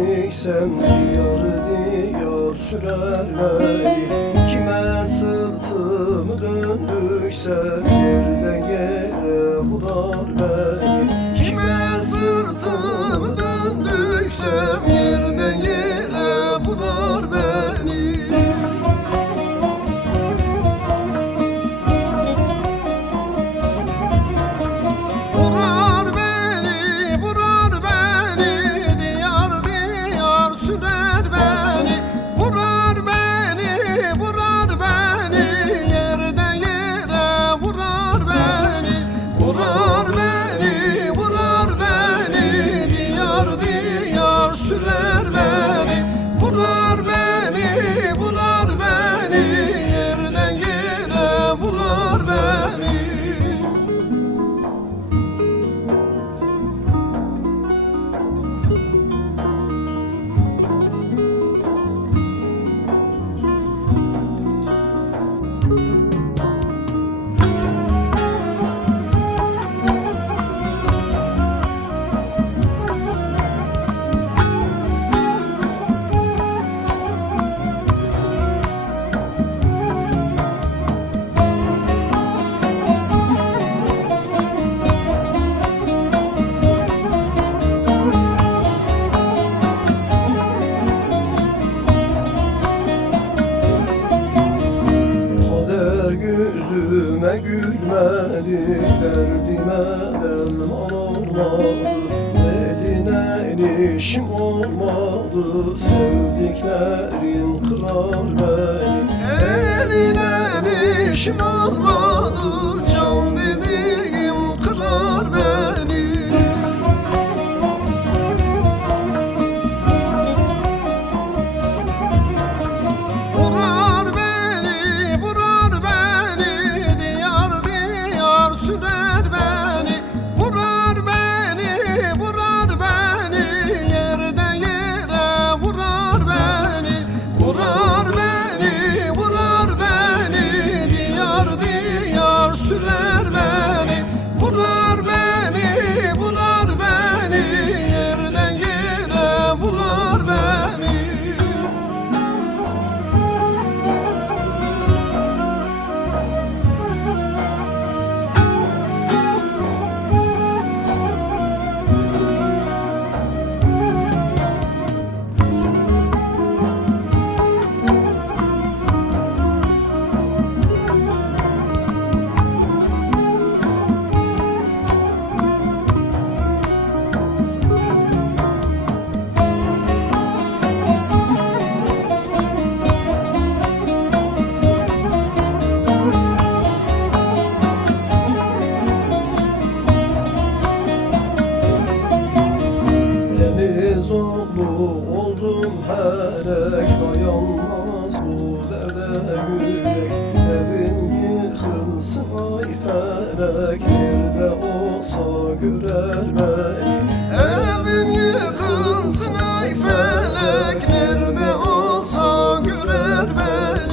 döndüysem diyar diyar sürer beni. Kime sırtımı döndüysem yerden yere vurar beni. Kime sırtımı döndüysem yerden yere vurar beni. Sürer beni, vurar beni, vurar beni, yerden yere vurar beni. Yüzüme gülmedi, derdime derman olmadı. Eline erişim olmadı, sevdiklerim kırar beni. Eline erişim olmadı, can dediğim kırar beni. Sürer beni, vurar beni, vurar beni, yerden yere vurar beni. Vurar beni, vurar beni, diyar diyar sürer beni. Vurar beni, vurar beni, yerden yere vurar beni. Zorlu oldum herek, dayanmaz bu derde yürek. Evin yıkılsın ay felek, yerde olsa görer beni. Evin yıkılsın ay felek, nerede olsa görer beni.